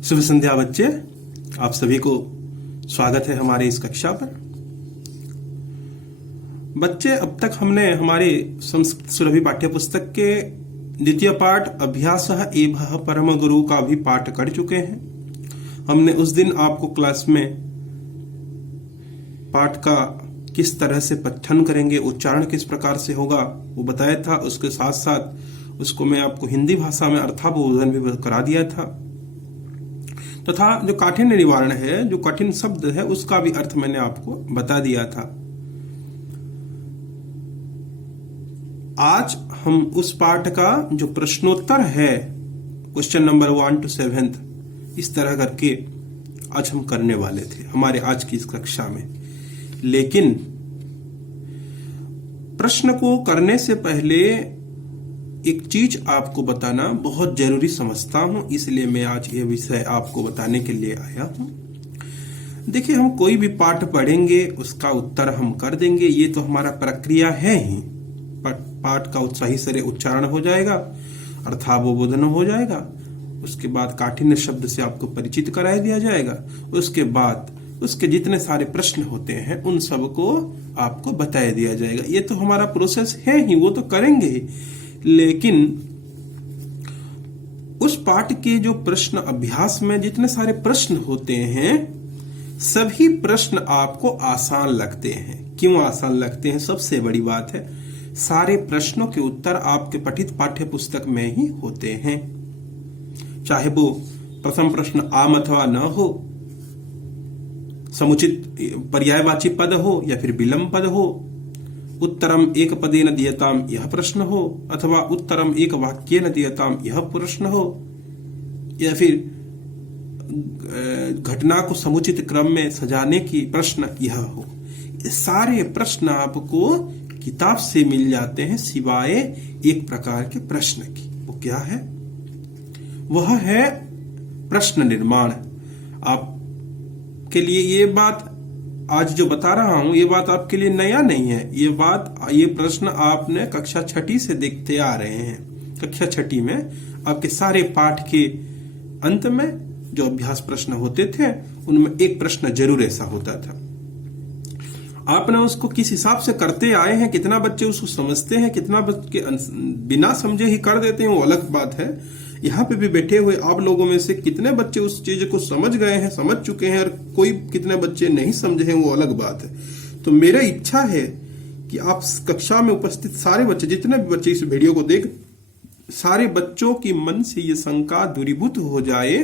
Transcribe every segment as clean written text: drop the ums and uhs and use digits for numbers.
शुभ संध्या बच्चे, आप सभी को स्वागत है हमारे इस कक्षा पर। बच्चे, अब तक हमने हमारे संस्कृत सुरभि पाठ्य पुस्तक के द्वितीय पाठ अभ्यासः एवः परम गुरु का भी पाठ कर चुके हैं। हमने उस दिन आपको क्लास में पाठ का किस तरह से पठन करेंगे, उच्चारण किस प्रकार से होगा वो बताया था। उसके साथ साथ उसको मैं आपको हिंदी भाषा में अर्थाबोधन भी करा दिया था तथा जो काठिन्य निवारण है, जो कठिन शब्द है, उसका भी अर्थ मैंने आपको बता दिया था। आज हम उस पाठ का जो प्रश्नोत्तर है, क्वेश्चन नंबर 1 to 7, इस तरह करके आज हम करने वाले थे हमारे आज की इस कक्षा में। लेकिन प्रश्न को करने से पहले एक चीज आपको बताना बहुत जरूरी समझता हूं, इसलिए मैं आज ये विषय आपको बताने के लिए आया हूं। देखिए, हम कोई भी पाठ पढ़ेंगे उसका उत्तर हम कर देंगे, ये तो हमारा प्रक्रिया है ही। पाठ का सही से उच्चारण हो जाएगा, अर्थावबोधन हो जाएगा, उसके बाद काठिन्य शब्द से आपको परिचित करा दिया जाएगा, उसके बाद उसके जितने सारे प्रश्न होते हैं उन सबको आपको बताया दिया जाएगा। ये तो हमारा प्रोसेस है ही, वो तो करेंगे ही। लेकिन उस पाठ के जो प्रश्न अभ्यास में जितने सारे प्रश्न होते हैं, सभी प्रश्न आपको आसान लगते हैं। क्यों आसान लगते हैं? सबसे बड़ी बात है, सारे प्रश्नों के उत्तर आपके पठित पाठ्य पुस्तक में ही होते हैं। चाहे वो प्रथम प्रश्न आम अथवा न हो, समुचित पर्यायवाची पद हो या फिर विलंब पद हो, उत्तरम एक पदेन दीयताम यह प्रश्न हो, अथवा उत्तरम एक वाक्येन दीयताम यह प्रश्न हो, या फिर घटना को समुचित क्रम में सजाने की प्रश्न यह हो। ये सारे प्रश्न आपको किताब से मिल जाते हैं, सिवाय एक प्रकार के प्रश्न की। वो क्या है? वह है प्रश्न निर्माण। आपके लिए ये बात आज जो बता रहा हूं, ये बात आपके लिए नया नहीं है। ये प्रश्न आपने कक्षा 6 से देखते आ रहे हैं। कक्षा 6 में आपके सारे पाठ के अंत में जो अभ्यास प्रश्न होते थे, उनमें एक प्रश्न जरूर ऐसा होता था। आपने उसको किस हिसाब से करते आए हैं, कितना बच्चे उसको समझते हैं, कितना बच्चे बिना समझे ही कर देते हैं, वो अलग बात है। यहाँ पे भी बैठे हुए आप लोगों में से कितने बच्चे उस चीज को समझ गए हैं, समझ चुके हैं, और कोई कितने बच्चे नहीं समझे हैं, वो अलग बात है। तो मेरा इच्छा है कि आप कक्षा में उपस्थित सारे बच्चे, जितने भी बच्चे इस वीडियो को देख, सारे बच्चों की मन से ये शंका दूरीभूत हो जाए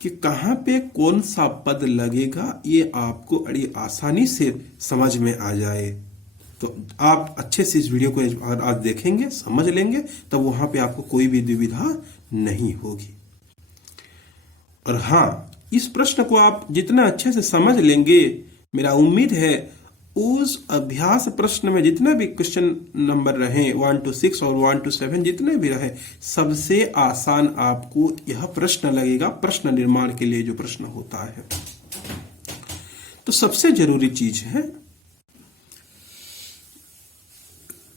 कि कहाँ पे कौन सा पद लगेगा, ये आपको बड़ी आसानी से समझ में आ जाए। तो आप अच्छे से इस वीडियो को आज देखेंगे, समझ लेंगे, तब वहां पे आपको कोई भी दुविधा नहीं होगी। और हाँ, इस प्रश्न को आप जितना अच्छे से समझ लेंगे, मेरा उम्मीद है उस अभ्यास प्रश्न में जितने भी क्वेश्चन नंबर रहे 1 to 6 और 1 to 7 जितने भी रहे, सबसे आसान आपको यह प्रश्न लगेगा, प्रश्न निर्माण के लिए जो प्रश्न होता है। तो सबसे जरूरी चीज है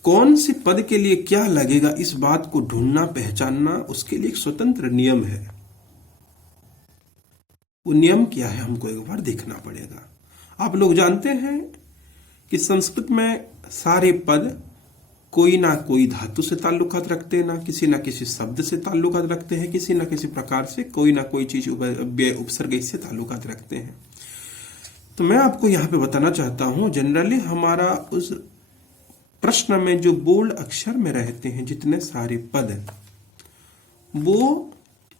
कौन सी पद के लिए क्या लगेगा, इस बात को ढूंढना, पहचानना, उसके लिए एक स्वतंत्र नियम है। वो नियम क्या है हमको एक बार देखना पड़ेगा। आप लोग जानते हैं कि संस्कृत में सारे पद कोई ना कोई धातु से ताल्लुकात रखते हैं, ना किसी शब्द से ताल्लुकात रखते हैं, किसी ना किसी प्रकार से कोई ना कोई चीज उपसर्ग से ताल्लुकात रखते हैं। तो मैं आपको यहाँ पे बताना चाहता हूं, जनरली हमारा उस प्रश्न में जो बोल्ड अक्षर में रहते हैं जितने सारे पद, वो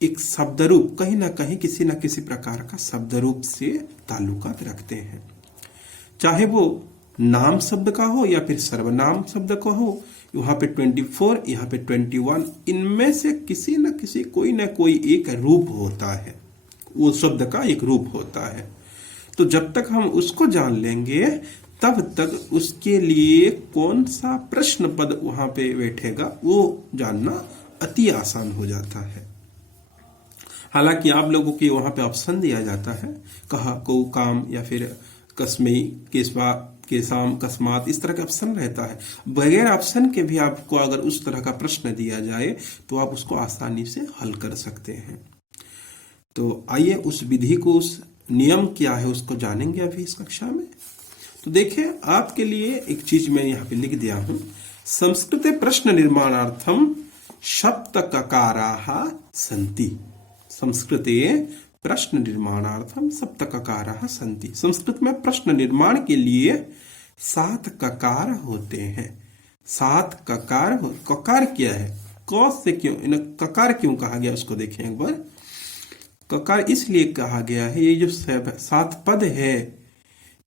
एक शब्द रूप, कहीं ना कहीं किसी ना किसी प्रकार का शब्द रूप से ताल्लुकात रखते हैं। चाहे वो नाम शब्द का हो या फिर सर्वनाम शब्द का हो। वहां पे 24, यहाँ पे 21, इनमें से किसी न किसी कोई ना कोई एक रूप होता है, वो शब्द का एक रूप होता है। तो जब तक हम उसको जान लेंगे, तब तक उसके लिए कौन सा प्रश्न पद वहां पे बैठेगा वो जानना अति आसान हो जाता है। हालांकि आप लोगों के वहां पे ऑप्शन दिया जाता है, कहा, को, काम, या फिर कस्मई, केसवा, केसाम, कस्मात, इस तरह का ऑप्शन रहता है। बगैर ऑप्शन के भी आपको अगर उस तरह का प्रश्न दिया जाए तो आप उसको आसानी से हल कर सकते हैं। तो आइए उस विधि को, उस नियम क्या है उसको जानेंगे अभी इस कक्षा में। तो देखिए आपके लिए एक चीज मैं यहाँ पे लिख दिया हूं। संस्कृते प्रश्न निर्माणार्थम सप्तककाराः सन्ति। संस्कृते प्रश्न निर्माणार्थम सप्तककाराः सन्ति। संस्कृत में प्रश्न निर्माण के लिए 7 ककार होते हैं। 7 ककार। ककार क्या है, क से क्यों इन्हें ककार क्यों कहा गया उसको देखें एक बार। ककार इसलिए कहा गया है, ये जो 7 पद है,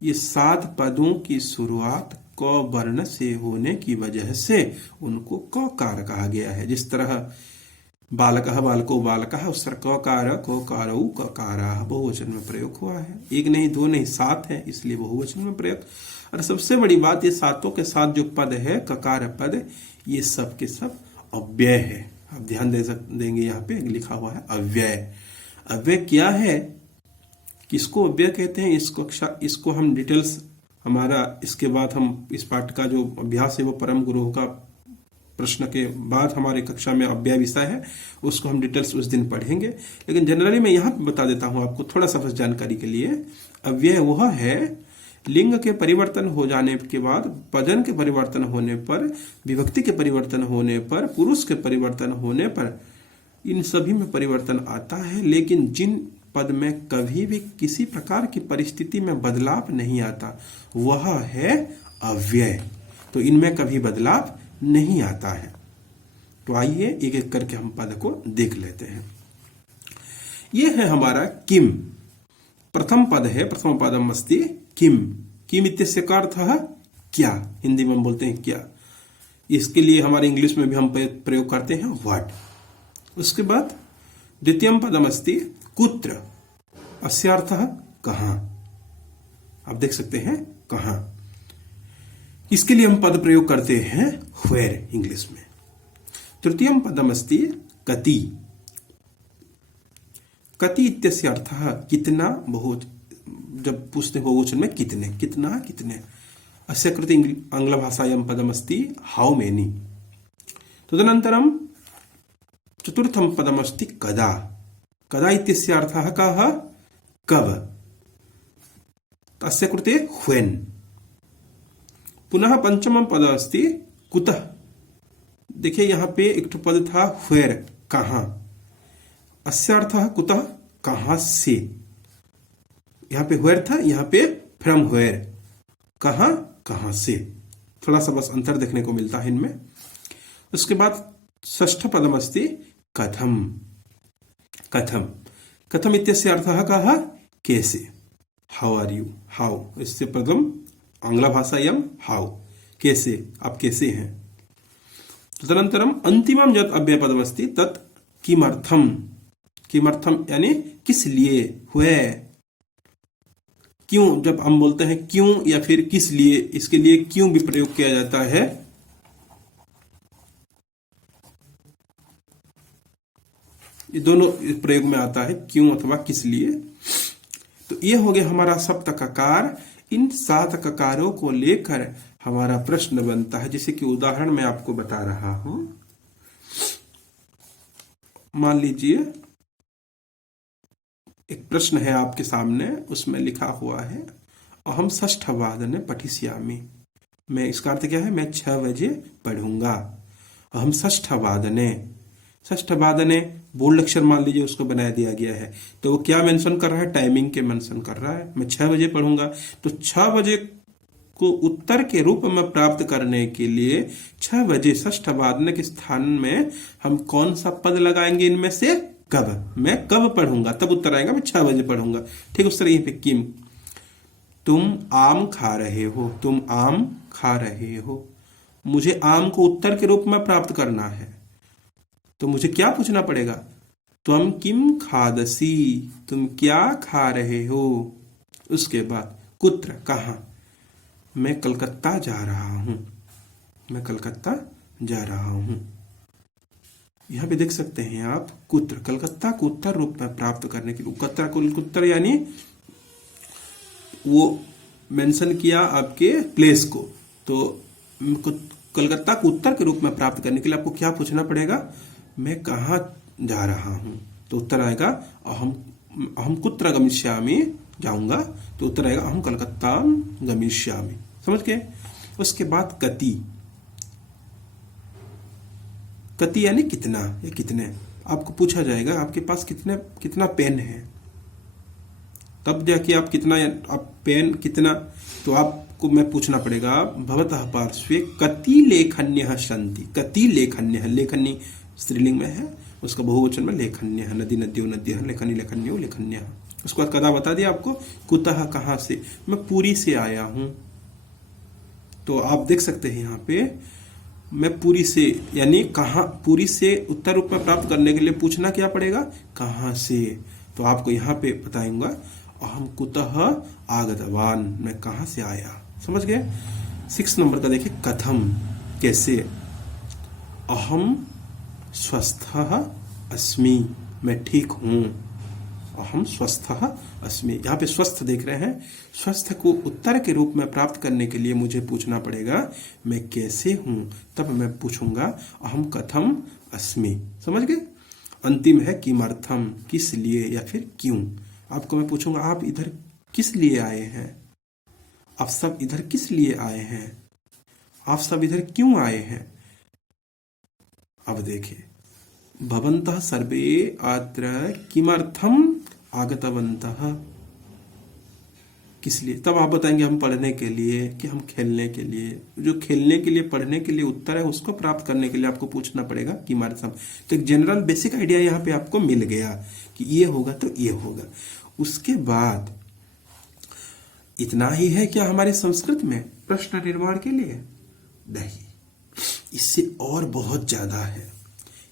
ये 7 पदों की शुरुआत क वर्ण से होने की वजह से उनको ककार कहा गया है। जिस तरह बालकः बालको बालकः, उस तरह ककार कोकारौ ककाराः बहुवचन में प्रयोग हुआ है। 1 नहीं 2 नहीं 7 है, इसलिए बहुवचन में प्रयोग। और सबसे बड़ी बात, ये 7 के साथ जो पद है ककार पद, ये सब के सब अव्यय है। आप ध्यान देंगे यहाँ पे लिखा हुआ है अव्यय। अव्यय क्या है, किसको अव्यय कहते हैं, इसको हम डिटेल्स हमारा इसके बाद हम इस पाठ का जो अभ्यास है वो परम गुरु का प्रश्न के बाद हमारे कक्षा में अव्यय विषय है, उसको हम डिटेल्स उस दिन पढ़ेंगे। लेकिन जनरली मैं यहाँ पे बता देता हूँ आपको थोड़ा सा बस जानकारी के लिए। अव्यय वह है लिंग के परिवर्तन हो जाने के बाद, पदन के परिवर्तन होने पर, विभक्ति के परिवर्तन होने पर, पुरुष के परिवर्तन होने पर, इन सभी में परिवर्तन आता है। लेकिन जिन पद में कभी भी किसी प्रकार की परिस्थिति में बदलाव नहीं आता वह है अव्यय। तो इनमें कभी बदलाव नहीं आता है। तो आइए एक एक करके हम पद को देख लेते हैं। यह है हमारा किम। प्रथम पद है, प्रथम पदम अस्ति किम। किम इत्यस्य का अर्थ है क्या, हिंदी में हम बोलते हैं क्या। इसके लिए हमारे इंग्लिश में भी हम प्रयोग करते हैं व्हाट। उसके बाद द्वितीयम पदम अस्ति कुत्र, अस्य अर्थ है कहां। आप देख सकते हैं कहां। इसके लिए हम पद प्रयोग करते हैं वेयर इंग्लिश में। तृतीयम पदम अस्ति कति। कति इत्यस्य अर्थ है कितना, जब पूछते हैं बहुवचन में कितने, कितना कितने। अस्य कृते आंग्ल भाषायां पदम अस्ति हाउ मेनी। तदनन्तरं चतुर्थम पदम अस्ति कदा। कदा इत्यस्य अर्थः कः, कब। तस्य कृते व्हेन। पुनः पंचमम पद अस्ति कुतः। देखिए यहाँ पे एक तो पद था व्हेर, कहाँ। अस्य अर्थः कुतः, कहाँ से। यहाँ पे व्हेर था, यहाँ पे फ्रॉम व्हेर, कहाँ कहाँ से। थोड़ा सा बस अंतर देखने को मिलता है इनमें। उसके बाद षष्ठ पदम अस्ति कथम। कथम, कथम इत्यस्य अर्थः कः, कैसे। How are you, how. इससे पदम आंग्ल भाषायां हाउ, कैसे, आप कैसे हैं। तदनंतरम अंतिमम यत् अव्यय पदम अस्ति तत् किमर्थम। किमर्थम यानी किस लिए, हुए, क्यों। जब हम बोलते हैं क्यों या फिर किस लिए, इसके लिए क्यों भी प्रयोग किया जाता है। ये दोनों प्रयोग में आता है, क्यों अथवा किस लिए। तो ये हो गया हमारा सप्त ककार। इन 7 ककारों को लेकर हमारा प्रश्न बनता है। जैसे कि उदाहरण मैं आपको बता रहा हूं। मान लीजिए एक प्रश्न है आपके सामने, उसमें लिखा हुआ है अहम षष्ठवादने पठिष्यामि। मैं, इसका अर्थ क्या है, मैं 6 बजे पढ़ूंगा। अहम षष्ठवादने, षष्ठवादने बोल्ड अक्षर मान लीजिए उसको बना दिया गया है, तो वो क्या मेंशन कर रहा है, टाइमिंग के मेंशन कर रहा है। मैं 6 बजे पढ़ूंगा, तो 6 बजे को उत्तर के रूप में प्राप्त करने के लिए 6 बजे षष्ठवादने के स्थान में हम कौन सा पद लगाएंगे, इनमें से कब। मैं कब पढ़ूंगा, तब उत्तर आएगा मैं 6 बजे पढ़ूंगा। ठीक उस तरह पे किम। तुम आम खा रहे हो, तुम आम खा रहे हो। मुझे आम को उत्तर के रूप में प्राप्त करना है, तो मुझे क्या पूछना पड़ेगा, तुम किम खादसी, तुम क्या खा रहे हो। उसके बाद कुत्र, कहाँ। मैं कलकत्ता जा रहा हूं, मैं कलकत्ता जा रहा हूं। यहां पे देख सकते हैं आप कुत्र, कलकत्ता को उत्तर रूप में प्राप्त करने के लिए उत्तर यानी वो मेंशन किया आपके प्लेस को। तो कलकत्ता को उत्तर के रूप में प्राप्त करने के लिए आपको क्या पूछना पड़ेगा, मैं कहाँ जा रहा हूं। तो उत्तर आएगा अहम अहम कुत्र गमिष्यामि जाऊंगा, तो उत्तर आएगा अहम कलकत्ता गमिष्यामि। समझ गए। उसके बाद कति, कति यानी कितना या कितने। आपको पूछा जाएगा आपके पास कितना पेन है, तब जाके आप कितना, आप पेन कितना, तो आपको मैं पूछना पड़ेगा भवतः पार्श्वे कति लेखन्यः सन्ति। कति लेखन्यः, लेखनी स्त्रीलिंग में है, उसका बहुवचन में लेखन्यः, नदी नद्यो नद्यः, लेखनी लेखन्यो लेखन्यः। उसके बाद कदा बता दिया आपको, कुतः कहाँ से, मैं पुरी से आया हूं। तो आप देख सकते हैं यहाँ पे मैं पुरी से, यानी कहाँ, पुरी से उत्तर रूप में प्राप्त करने के लिए पूछना क्या पड़ेगा, कहाँ से। तो आपको यहाँ पे बताऊंगा अहम कुतः आगतवान, मैं कहाँ से आया। समझ गए। 6 नंबर का देखिए, कथम, कैसे। अहम स्वस्थः अस्मि, मैं ठीक हूं। अहम स्वस्थः अस्मि, यहाँ पे स्वस्थ देख रहे हैं, स्वस्थ को उत्तर के रूप में प्राप्त करने के लिए मुझे पूछना पड़ेगा मैं कैसे हूं, तब मैं पूछूंगा अहम कथम अस्मि। समझ गए। अंतिम है किमर्थम, किस लिए या फिर क्यों। आपको मैं पूछूंगा आप इधर किस लिए आए हैं, आप सब इधर किस लिए आए हैं, आप सब इधर क्यों आए हैं। अब देखिए, भवन्तः सर्वे अत्र किमर्थम आगतवन्तः, किस लिए। तब आप बताएंगे हम पढ़ने के लिए कि हम खेलने के लिए। जो खेलने के लिए, पढ़ने के लिए उत्तर है, उसको प्राप्त करने के लिए आपको पूछना पड़ेगा किमर्थम। तो एक जनरल बेसिक आइडिया यहाँ पे आपको मिल गया कि ये होगा तो ये होगा। उसके बाद इतना ही है क्या हमारे संस्कृत में प्रश्न निर्माण के लिए? नहीं, इससे और बहुत ज्यादा है।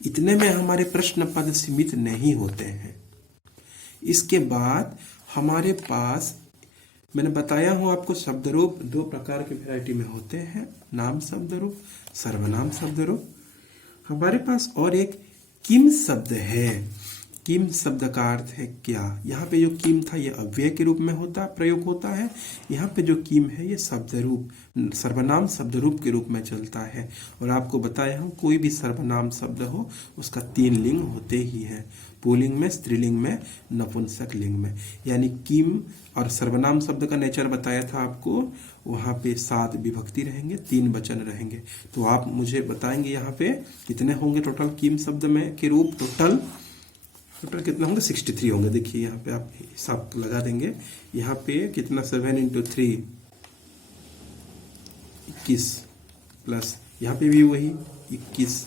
इतने में हमारे प्रश्न पद सीमित नहीं होते हैं। इसके बाद हमारे पास, मैंने बताया हूं आपको, शब्द रूप 2 प्रकार के वैरायटी में होते हैं, नाम शब्द रूप, सर्वनाम शब्द रूप। हमारे पास और एक किम शब्द है। किम शब्द का अर्थ है क्या। यहाँ पे जो किम था ये अव्यय के रूप में प्रयोग होता है। यहाँ पे जो किम है ये शब्द रूप, सर्वनाम शब्द रूप के रूप में चलता है। और आपको बताया हम, कोई भी सर्वनाम शब्द हो उसका 3 लिंग होते ही है, पुल्लिंग में, स्त्रीलिंग में, नपुंसक लिंग में। यानी किम और सर्वनाम शब्द का नेचर बताया था आपको, वहां पे 7 विभक्ति रहेंगे, 3 वचन रहेंगे। तो आप मुझे बताएंगे यहाँ पे कितने होंगे टोटल किम शब्द में के रूप। टोटल कितना होंगे, 63 होंगे। देखिए यहाँ पे आप हिसाब लगा देंगे, यहाँ पे कितना, 7 × 3 21, प्लस यहाँ पे भी वही 21,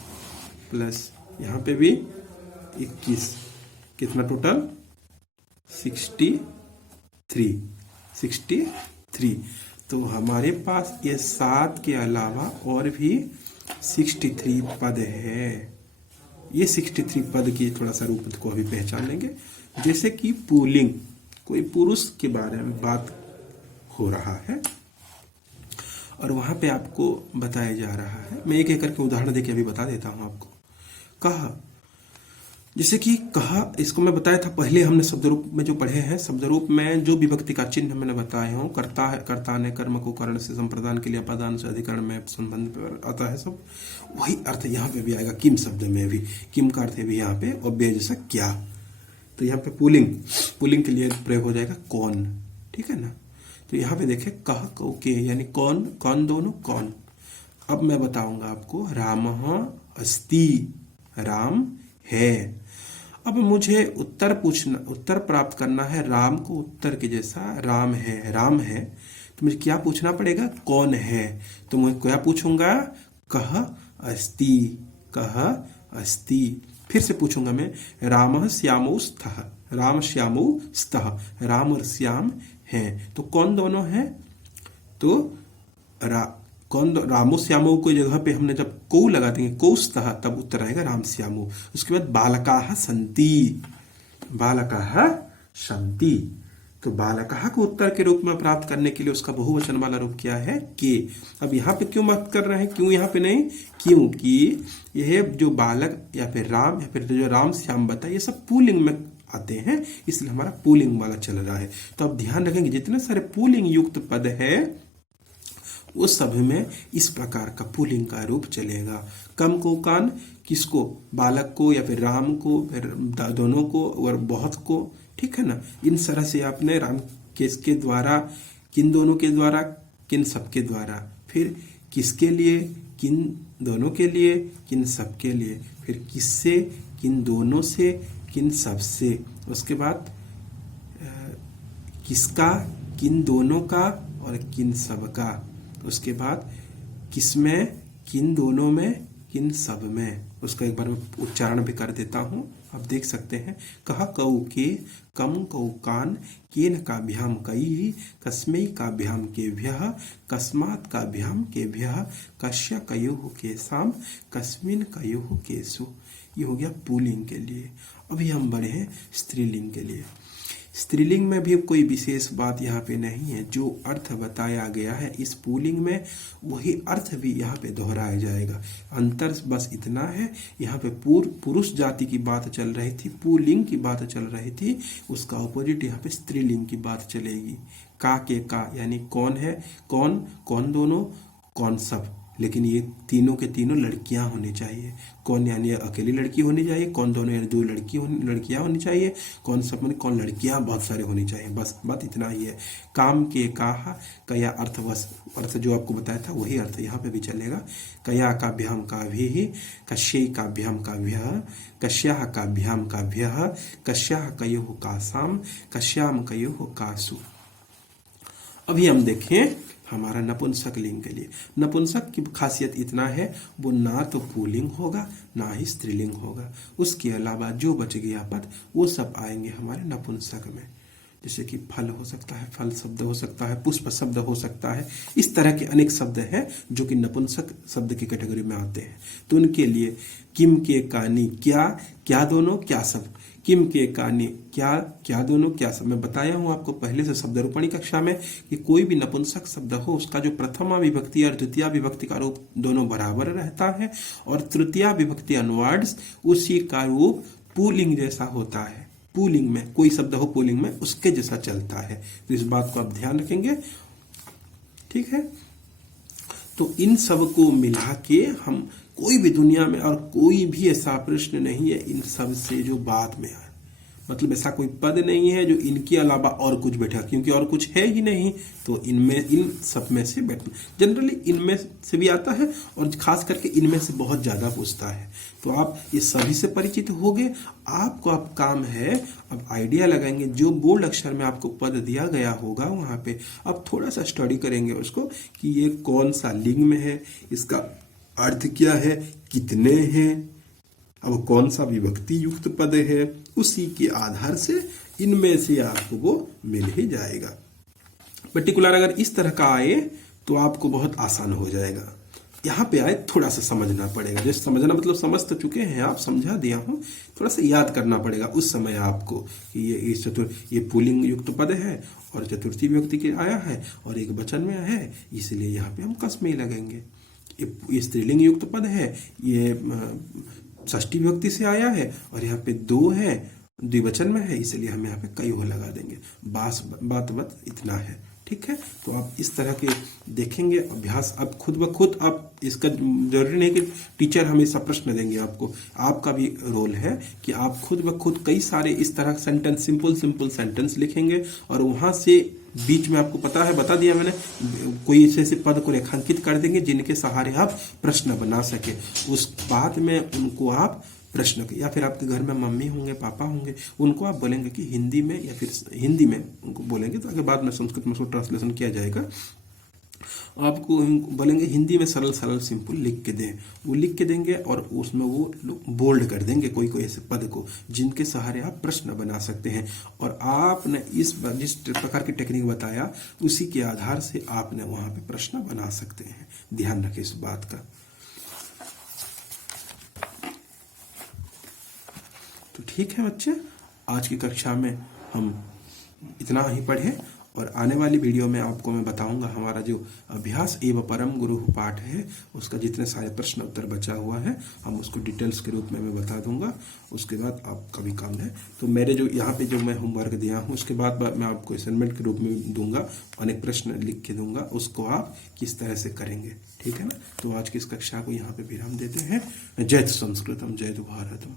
प्लस यहाँ पे भी 21, कितना टोटल 63। तो हमारे पास ये 7 के अलावा और भी 63 पद है। ये 63 पद की थोड़ा सा रूप को अभी पहचान लेंगे। जैसे कि पुल्लिंग, कोई पुरुष के बारे में बात हो रहा है और वहां पे आपको बताया जा रहा है। मैं एक एक करके उदाहरण देके अभी बता देता हूं आपको। कहा, जैसे कि कहा, इसको मैं बताया था पहले, हमने शब्द रूप में जो पढ़े हैं, शब्द रूप में जो विभक्ति का चिन्ह मैंने बताया हूं, करता है, कर्ता ने कर्म को कर्ण से संप्रदान के लिए अपादान से अधिकरण में संबंध पर आता है, सब वही अर्थ यहाँ पे भी आएगा। किम शब्द में भी किम का अर्थ है भी यहाँ पे अव्यय जैसा क्या। तो यहाँ पे पुल्लिंग के लिए प्रयोग हो जाएगा कौन, ठीक है ना। तो यहाँ पे देखे कह के, यानी कौन, कौन दोनों कौन। अब मैं बताऊंगा आपको, रामः अस्ति, राम है। अब मुझे उत्तर प्राप्त करना है राम को उत्तर के जैसा, राम है। तो मुझे क्या पूछना पड़ेगा, कौन है। तो मैं क्या पूछूंगा, कह अस्ति। फिर से पूछूंगा मैं, रामः श्यामौ स्तः, राम श्यामौ स्तः, राम और श्याम हैं। तो कौन दोनों हैं, तो रामो श्यामो को जगह पे हमने जब को लगा देंगे, कौस्तः, तब उत्तर आएगा राम श्यामो। उसके बाद बालकाः सन्ति, तो बालकाः को उत्तर के रूप में प्राप्त करने के लिए उसका बहुवचन वाला रूप क्या है, के। अब यहाँ पे क्यों बात कर रहे हैं, क्यों यहाँ पे नहीं, क्योंकि यह जो बालक या फिर राम या फिर जो राम श्याम बताए, ये सब पुल्लिंग में आते हैं, इसलिए हमारा पुल्लिंग वाला चल रहा है। तो अब ध्यान रखेंगे, जितने सारे पुल्लिंग युक्त पद है उस सभी में इस प्रकार का पुल्लिंग का रूप चलेगा। कम को कान किसको, बालक को या फिर राम को, फिर दोनों को और बहुत को, ठीक है ना। इन तरह से आपने राम किसके द्वारा, किन दोनों के द्वारा, किन सबके द्वारा, फिर किसके लिए, किन दोनों के लिए, किन सबके लिए, फिर किससे, किन दोनों से, किन सबसे, उसके बाद किसका, किन दोनों का और किन सब का, उसके बाद किसमें, किन दोनों में, किन सब में। उसका एक बार मैं उच्चारण भी कर देता हूं, आप देख सकते हैं। कहा कऊ के, कम कऊ कान, केन काभ्याम कई, कस्मै काभ्याम केभ्यः, कस्मात् काभ्याम केभ्यः, कस्य कयोः केसाम, कस्मिन् कयोः केषु। ये हो गया पुल्लिंग के लिए। अभी हम बढ़े हैं स्त्रीलिंग के लिए। स्त्रीलिंग में भी कोई विशेष बात यहाँ पे नहीं है। जो अर्थ बताया गया है इस पुल्लिंग में, वही अर्थ भी यहाँ पे दोहराया जाएगा। अंतर बस इतना है, यहाँ पे पुरुष जाति की बात चल रही थी, पुल्लिंग की बात चल रही थी, उसका ऑपोजिट यहाँ पे स्त्रीलिंग की बात चलेगी। का के का यानी कौन है, कौन, कौन दोनों, कौन सब, लेकिन ये तीनों के तीनों लड़कियां होनी चाहिए। कौन यानी अकेली लड़की होनी चाहिए, कौन दोनों यानी दो लड़कियां होनी चाहिए, कौन सब यानी कौन लड़कियां बहुत सारे होनी चाहिए। बस बात इतना ही है। काम के कहा कया अर्थ, बस अर्थ जो आपको बताया था वही अर्थ यहाँ पे भी चलेगा। कया काभ्याम काभ्यः, कस्यै काभ्याम काभ्यः, कस्याः काभ्याम काभ्यः, कस्याः कयोः कासाम, कस्याम कयोः कासु। अभी हम देखें हमारा नपुंसक लिंग के लिए। नपुंसक की खासियत इतना है, वो ना तो पुल्लिंग होगा ना ही स्त्रीलिंग होगा। उसके अलावा जो बच गया पद वो सब आएंगे हमारे नपुंसक में। जैसे कि फल हो सकता है, फल शब्द हो सकता है, पुष्प शब्द हो सकता है। इस तरह के अनेक शब्द हैं जो कि नपुंसक शब्द की कैटेगरी में आते हैं। तो उनके लिए किम के कानी, क्या, क्या दोनों, क्या सब। किम के कानी, क्या, क्या दोनों, क्या सब। मैं बताया हूं आपको पहले से शब्द रूपणी कक्षा में कि कोई भी नपुंसक शब्द हो उसका जो प्रथमा विभक्ति और द्वितीय विभक्ति का रूप दोनों बराबर रहता है, और तृतीय विभक्ति अनवर्ड्स उसी का रूप पुल्लिंग जैसा होता है। पुल्लिंग में कोई शब्द हो पुल्लिंग में उसके जैसा चलता है। तो इस बात को आप ध्यान रखेंगे, ठीक है। तो इन सब को मिला के हम कोई भी दुनिया में और कोई भी ऐसा प्रश्न नहीं है इन सब से जो बाद में आए। मतलब ऐसा कोई पद नहीं है जो इनके अलावा और कुछ बैठा, क्योंकि और कुछ है ही नहीं। तो इनमें, इन सब में से बैठना जनरली इनमें से भी आता है, और खास करके इनमें से बहुत ज्यादा पूछता है। तो आप ये सभी से परिचित हो गए। आपको अब काम है, अब आइडिया लगाएंगे जो बोल्ड अक्षर में आपको पद दिया गया होगा वहां पे अब थोड़ा सा स्टडी करेंगे उसको कि ये कौन सा लिंग में है, इसका अर्थ क्या है, कितने हैं, अब कौन सा विभक्ति युक्त पद है। उसी के आधार से इनमें से आपको वो मिल ही जाएगा। पर्टिकुलर अगर इस तरह का आए तो आपको बहुत आसान हो जाएगा। यहाँ पे आए थोड़ा सा समझना पड़ेगा। जैसे समझना मतलब समझ तो चुके हैं आप, समझा दिया हूँ, थोड़ा सा याद करना पड़ेगा उस समय आपको कि ये पुल्लिंग युक्त पद है और चतुर्थी विभक्ति के आया है और एक वचन में है, इसलिए यहाँ पे हम कस्मै लगेंगे। ये स्त्रीलिंग युक्त पद है, ये षष्ठी विभक्ति से आया है और यहाँ पे दो है, द्विवचन में है, इसलिए हम यहाँ पे कयोः लगा देंगे। बात इतना है, ठीक है। तो आप इस तरह के देखेंगे अभ्यास, अब खुद ब खुद आप, इसका जरूरी नहीं कि टीचर हमेशा प्रश्न देंगे आपको, आपका भी रोल है कि आप खुद ब खुद कई सारे इस तरह सेंटेंस, सिंपल सेंटेंस लिखेंगे और वहां से बीच में आपको पता है, बता दिया मैंने, कोई ऐसे पद को रेखांकित कर देंगे जिनके सहारे आप प्रश्न बना सके। उस बाद में उनको आप प्रश्न, या फिर आपके घर में मम्मी होंगे, पापा होंगे, उनको आप बोलेंगे कि हिंदी में, या फिर हिंदी में उनको बोलेंगे, तो आगे बाद में संस्कृत में उसको ट्रांसलेशन किया जाएगा। आपको बोलेंगे हिंदी में सरल सिंपल लिख के दें, वो लिख के देंगे और उसमें वो बोल्ड कर देंगे कोई ऐसे पद को जिनके सहारे आप प्रश्न बना सकते हैं। और आपने जिस प्रकार की टेक्निक बताया उसी के आधार से आपने वहां पे प्रश्न बना सकते हैं। ध्यान रखें इस बात का। तो ठीक है बच्चे, आज की कक्षा में हम इतना ही पढ़े और आने वाली वीडियो में आपको मैं बताऊंगा हमारा जो अभ्यास एवं परम गुरु पाठ है उसका जितने सारे प्रश्न उत्तर बचा हुआ है हम उसको डिटेल्स के रूप में मैं बता दूंगा। उसके बाद आपका भी काम है, तो मेरे जो यहाँ पे जो मैं होमवर्क दिया हूँ उसके बाद मैं आपको असाइनमेंट के रूप में दूंगा, अनेक प्रश्न लिख के दूंगा, उसको आप किस तरह से करेंगे, ठीक है ना। तो आज की इस कक्षा को यहाँ पे विराम देते हैं। जय संस्कृतम, जय भारतम।